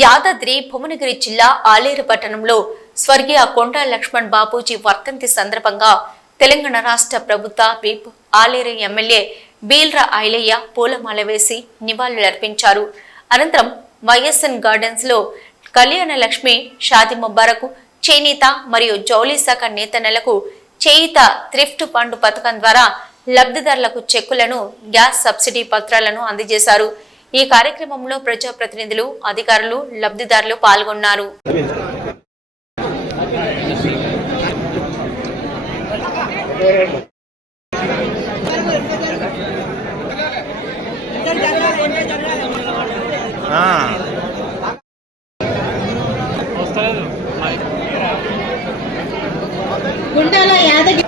యాదాద్రి భువనగిరి జిల్లా ఆలేరు పట్టణంలో స్వర్గీయ కొండ లక్ష్మణ్ బాపూజీ వర్ధంతి సందర్భంగా తెలంగాణ రాష్ట్ర ప్రభుత్వ విప్ ఆలేరు ఎమ్మెల్యే బీల్ర ఐలయ్య పూలమాల వేసి నివాళులర్పించారు. అనంతరం వైఎస్ఎన్ గార్డెన్స్లో కళ్యాణ లక్ష్మి షాది ముబారకు చేనేత మరియు జౌళీ శాఖ నేతన్నలకు చేయిత థ్రిఫ్ట్ ఫండ్ పథకం ద్వారా లబ్ధిదారులకు చెక్కులను గ్యాస్ సబ్సిడీ పత్రాలను అందజేశారు. ఈ కార్యక్రమంలో ప్రజాప్రతినిధులు అధికారులు లబ్ధిదారులు పాల్గొన్నారు. గుండాల యాదగిరి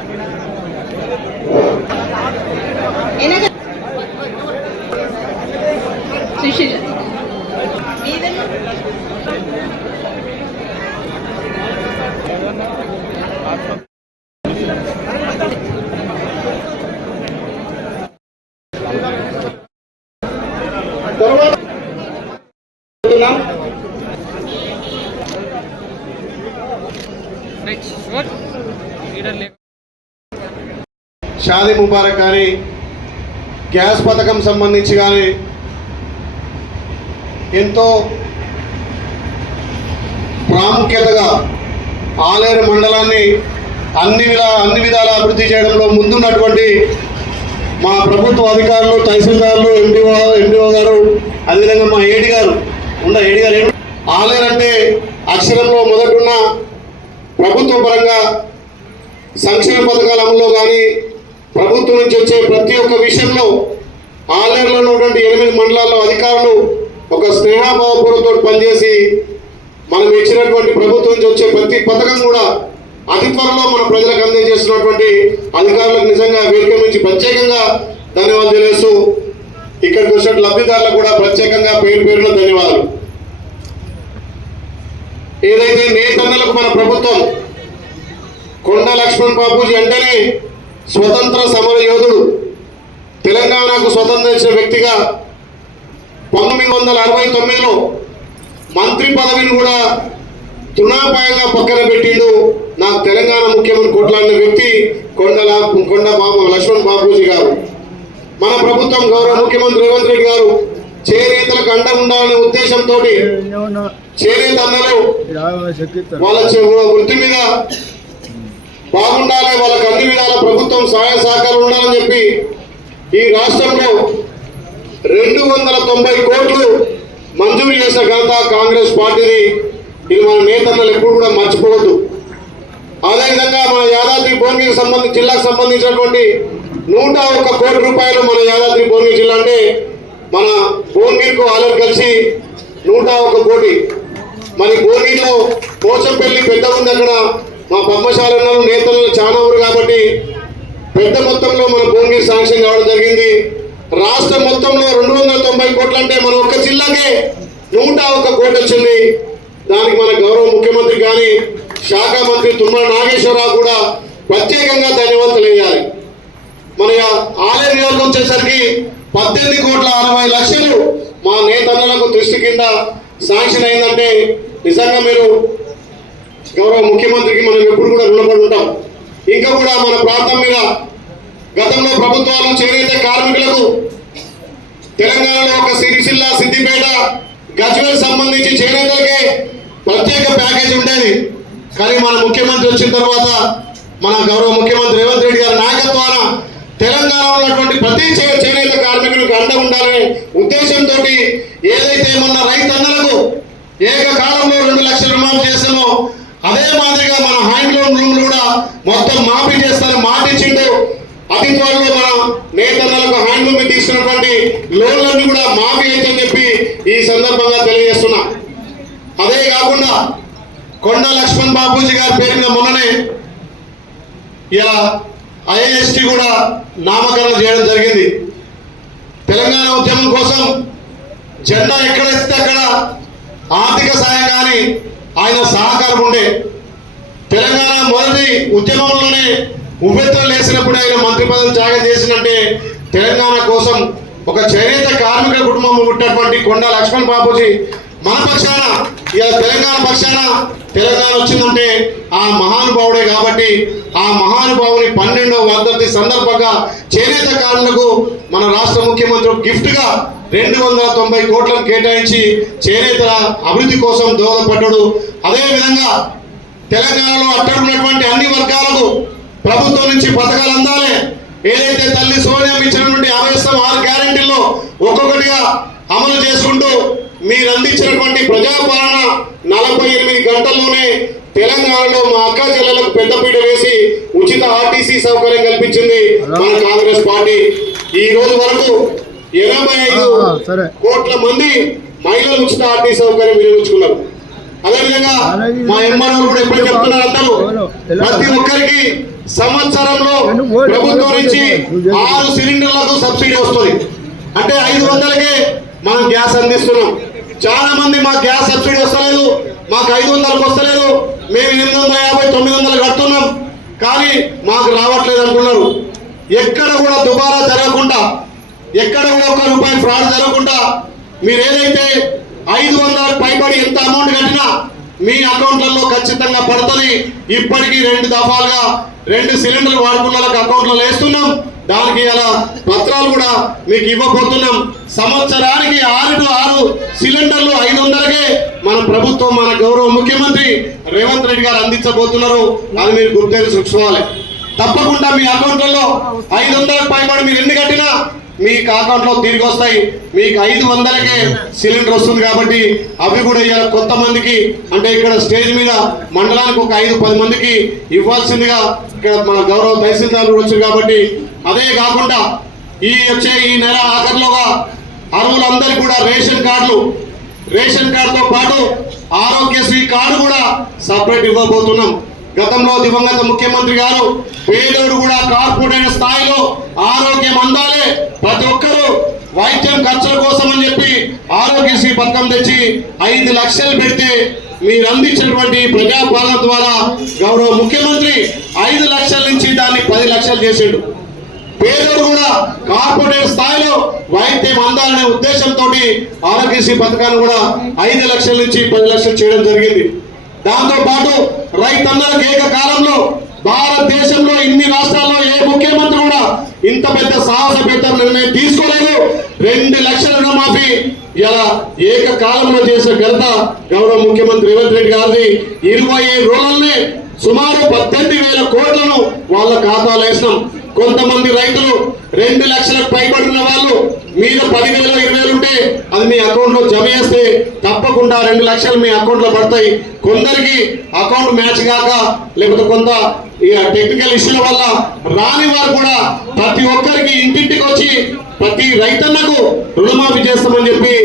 షాదీ ముబారక్ కానీ గ్యాస్ పథకం సంబంధించి కానీ ఎంతో ప్రాముఖ్యతగా ఆలేరు మండలాన్ని అన్ని విధా అన్ని విధాల అభివృద్ధి చేయడంలో ముందున్నటువంటి మా ప్రభుత్వ అధికారులు తహసీల్దారులు ఎండిఓ ఎండిఓ గారు అదేవిధంగా మా ఏడి గారు ఉండ ఏడిగా లేడు. ఏడు అంటే అక్షరంలో మొదటున్న ప్రభుత్వ పరంగా సంక్షేమ పథకాల అమల్లో కానీ ప్రభుత్వం నుంచి వచ్చే ప్రతి ఒక్క విషయంలో ఆలేరులో ఉన్నటువంటి ఎనిమిది మండలాల్లో అధికారులు ఒక స్నేహభావపూర్వతో పనిచేసి మనం ఇచ్చినటువంటి ప్రభుత్వం నుంచి వచ్చే ప్రతి పథకం కూడా అతి త్వరలో మన ప్రజలకు అందజేస్తున్నటువంటి అధికారులకు నిజంగా వేదిక నుంచి ప్రత్యేకంగా ధన్యవాదాలు తెలియజేస్తూ ఇక్కడికి వచ్చిన లబ్ధిదారులకు కూడా ప్రత్యేకంగా పేరు పేరున ధన్యవాదాలు. ఏదైతే నేతన్నలకు మన ప్రభుత్వం కొండ లక్ష్మణ్ బాబూజీ అంటేనే స్వతంత్ర సమర యోధుడు తెలంగాణకు స్వతంత్రం ఇచ్చిన వ్యక్తిగా పంతొమ్మిది వందల అరవై తొమ్మిదిలో మంత్రి పదవిని కూడా తృణాపాయంగా పక్కన పెట్టిండు నాకు తెలంగాణ ముఖ్యమంత్రి కొట్లాడిన వ్యక్తి కొండల కొండ బాబు లక్ష్మణ్ మన ప్రభుత్వం గౌరవ ముఖ్యమంత్రి రేవంత్ రెడ్డి గారు చేనేతలకు అండ ఉండాలనే ఉద్దేశంతో చేనేత అన్నలు వాళ్ళ వృత్తి మీద బాగుండాలి వాళ్ళకి అన్ని విధాల ప్రభుత్వం సహాయ సహకారం ఉండాలని చెప్పి ఈ రాష్ట్రంలో రెండు వందల తొంభై కోట్లు మంజూరు చేసిన ఘనత కాంగ్రెస్ పార్టీని ఇది మన నేతన్నలు ఎప్పుడు కూడా మర్చిపోవద్దు. అదేవిధంగా మన యాదాద్రి భువనగిరికి సంబంధించి జిల్లాకు సంబంధించినటువంటి నూట ఒక్క కోటి రూపాయలు మన యాదాద్రి భువనగిరి జిల్లా అంటే మన భువనగిరికి ఆలర్ కలిసి నూట ఒక కోటి. మరి భువనగిరిలో పోచంపల్లి పెద్ద ఉంది అక్కడ. మా పద్మశాలన్నలు నేతలు చాలా ఉన్నారు కాబట్టి పెద్ద మొత్తంలో మన భువనగిరి శాంక్షన్ కావడం జరిగింది. రాష్ట్రం మొత్తంలో రెండు వందల తొంభై కోట్లు అంటే మన ఒక్క జిల్లాకే నూట ఒక్క కోటి వచ్చింది. దానికి మన గౌరవ ముఖ్యమంత్రి కానీ శాఖ మంత్రి తుమ్మల నాగేశ్వరరావు కూడా ప్రత్యేకంగా ధన్యవాదాలు వచ్చేసరికి పద్దెనిమిది కోట్ల అరవై లక్షలు మా నేతన్నలకు దృష్టి కింద శాంక్షన్ అయిందంటే నిజంగా మీరు గౌరవ ముఖ్యమంత్రికి మనం ఎప్పుడు కూడా రుణపడి ఉంటాం ఇంకా కూడా మన ప్రాంతం మీద గతంలో ప్రభుత్వాలు చేనేత కార్మికులకు తెలంగాణలో ఒక సిరిసిల్ల సిద్దిపేట గజ్వేల్ సంబంధించి చేనేతలకే ప్రత్యేక ప్యాకేజ్ ఉండేది. కానీ మన ముఖ్యమంత్రి వచ్చిన తర్వాత మన గౌరవ ముఖ్యమంత్రి రేవంత్ రెడ్డి గారు ప్రతి చే- చేనేత కార్మికులకు అండ ఉండాలనే ఉద్దేశంతో ఏదైతే మొన్న రైతన్నలకు ఏకకాలంలో రెండు లక్షల రుణాలు చేస్తామో అదే మాదిరిగా మన హ్యాండ్లూమ్ రూమ్లు కూడా మొత్తం మాఫీ చేస్తారని మాటిచ్చిండు అతి త్వరలో మన నేతన్నలకు హ్యాండ్లూమ్ మీద తీసుకున్నటువంటి లోన్లన్నీ కూడా మాఫీ అవుతుందని చెప్పి ఈ సందర్భంగా తెలియజేస్తున్నా. అదే కాకుండా కొండ లక్ష్మణ్ బాబూజీ గారి పేరు మీద మొన్ననే ఇలా ఐఎస్టి కూడా నామకరణం చేయడం జరిగింది. తెలంగాణ ఉద్యమం కోసం జెండా ఎక్కడైతే అక్కడ ఆర్థిక సాయం కానీ ఆయన సహకారం ఉండే. తెలంగాణ మొదటి ఉద్యమంలోనే ఉవ్వెత్తులు లేసినప్పుడు ఆయన మంత్రి పదవి త్యాగం చేసినట్టే తెలంగాణ కోసం ఒక చేనేత కార్మిక కుటుంబం ఉన్నటువంటి కొండ లక్ష్మణ్ బాబుజీ మన పక్షాన ఇలా తెలంగాణ పక్షాన తెలంగాణ వచ్చిందంటే ఆ మహానుభావుడే కాబట్టి ఆ మహానుభావుని పన్నెండవ వర్ధంతి సందర్భంగా చేనేత కార్మికులకు మన రాష్ట్ర ముఖ్యమంత్రి గిఫ్ట్గా రెండు వందల తొంభై కోట్లను కేటాయించి చేనేతల అభివృద్ధి కోసం దోహదపడ్డాడు. అదేవిధంగా తెలంగాణలో అట్టడున్నటువంటి అన్ని వర్గాలకు ప్రభుత్వం నుంచి పథకాలు అందాలి. ఏదైతే తల్లి సోనియా ఇచ్చిన మీరు అందించినటువంటి ప్రజాపాలన నలభై ఎనిమిది గంటల్లోనే తెలంగాణలో మా అక్క చెల్లెలకు పెద్దపీట వేసి ఉచిత ఆర్టీసీ సౌకర్యం కల్పించింది మన కాంగ్రెస్ పార్టీ. ఈ రోజు వరకు ఎనభై ఐదు. కోట్ల మంది మహిళలు ఉచిత ఆర్టీసీ సౌకర్యం వినియోగించుకున్నారు. అదేవిధంగా మా ఎంఆర్ఓ కూడా ఎప్పుడు చెప్తున్నారు అందరూ ప్రతి ఒక్కరికి సంవత్సరంలో ప్రభుత్వం నుంచి ఆరు సిలిండర్లకు సబ్సిడీ వస్తుంది. అంటే ఐదు వందలకే మనం గ్యాస్ అందిస్తున్నాం. చాలా మంది మా గ్యాస్ సబ్సిడీ వస్తలేదు మాకు ఐదు వందలకు వస్తలేదు మేము ఎనిమిది వందల యాభై తొమ్మిది వందలు కడుతున్నాం. కానీ మాకు రావట్లేదు అనుకున్నారు. ఎక్కడ కూడా దుబారా జరగకుండా ఎక్కడ కూడా ఒక్క రూపాయి ఫ్రాడ్ జరగకుండా మీరు ఏదైతే ఐదు వందల పైబడి ఎంత అమౌంట్ కట్టినా మీ అకౌంట్లలో ఖచ్చితంగా పడుతుంది. ఇప్పటికీ రెండు దఫాలుగా రెండు సిలిండర్లు వాడుకున్న వాళ్ళకి అకౌంట్లో వేస్తున్నాం దానికి అలా పత్రాలు కూడా మీకు ఇవ్వబోతున్నాం. సంవత్సరానికి ఆరు ఆరు సిలిండర్లు ఐదు వందలకే మన ప్రభుత్వం మన గౌరవ ముఖ్యమంత్రి రేవంత్ రెడ్డి గారు అందించబోతున్నారు. అది మీరు గుర్తు గుర్తెలుసుకోవాలి తప్పకుండా మీ అకౌంట్లలో ఐదు వందల పైబడి మీరు ఎన్ని కట్టినా మీకు అకౌంట్లో తిరిగి వస్తాయి మీకు ఐదు వందలకే సిలిండర్ వస్తుంది కాబట్టి అవి కూడా ఇవాళ కొత్త మందికి అంటే ఇక్కడ స్టేజ్ మీద మండలానికి ఒక ఐదు పది మందికి ఇవ్వాల్సిందిగా ఇక్కడ మన గౌరవ తహసీల్దార్ వచ్చింది కాబట్టి అదే కాకుండా ఈ వచ్చే ఈ నెల ఆఖరిలోగా అరువులందరికీ కూడా రేషన్ కార్డులు రేషన్ కార్డుతో పాటు ఆరోగ్యశ్రీ కార్డు కూడా సపరేట్ ఇవ్వబోతున్నాం. గతంలో దివంగత ముఖ్యమంత్రి గారు పేదోడు కూడా కార్పొరేట్ స్థాయిలో ఆరోగ్యం అందాలి. ప్రతి ఒక్కరూ వైద్యం ఖర్చుల కోసం అని చెప్పి ఆరోగ్యశ్రీ పథకం తెచ్చి ఐదు లక్షలు పెడితే మీరు అందించినటువంటి ప్రజాపాలన ద్వారా గౌరవ ముఖ్యమంత్రి ఐదు లక్షల నుంచి దాన్ని పది లక్షలు చేసాడు. పేదలు కూడా కార్పొరేట్ స్థాయిలో వైద్యం అందాలనే ఉద్దేశంతో ఆరోగ్యశ్రీ పథకాన్ని కూడా ఐదు లక్షల నుంచి పది లక్షలు చేయడం జరిగింది. దాంతో పాటు రైతన్నలకు ఏకకాలంలో భారతదేశంలో ఇన్ని రాష్ట్రాల్లో ఏ ముఖ్యమంత్రి కూడా ఇంత పెద్ద సాహసపేత నిర్ణయం తీసుకోలేదు. రెండు లక్షల రుణమాఫీ ఇలా ఏకకాలంలో చేసిన ఘనత గౌరవ ముఖ్యమంత్రి రేవంత్ రెడ్డి గారిది. ఇరవై ఐదు రోజులనే సుమారు పద్దెనిమిది వేల కోట్లను వాళ్ళ ఖాతాలో వేసినాం. కొంతమంది రైతులు రెండు లక్షలకు పైబడిన వాళ్ళు మీద పదివేలు ఇరవై వేలు ఉంటే అది మీ అకౌంట్లో జమ చేస్తే తప్పకుండా రెండు లక్షలు మీ అకౌంట్లో పడతాయి. కొందరికి అకౌంట్ మ్యాచ్ కాక లేకపోతే కొంత టెక్నికల్ ఇష్యూల వల్ల రాని వారు కూడా ప్రతి ఒక్కరికి ఇంటింటికి వచ్చి ప్రతి రైతన్నకు రుణమాఫీ చేస్తామని చెప్పి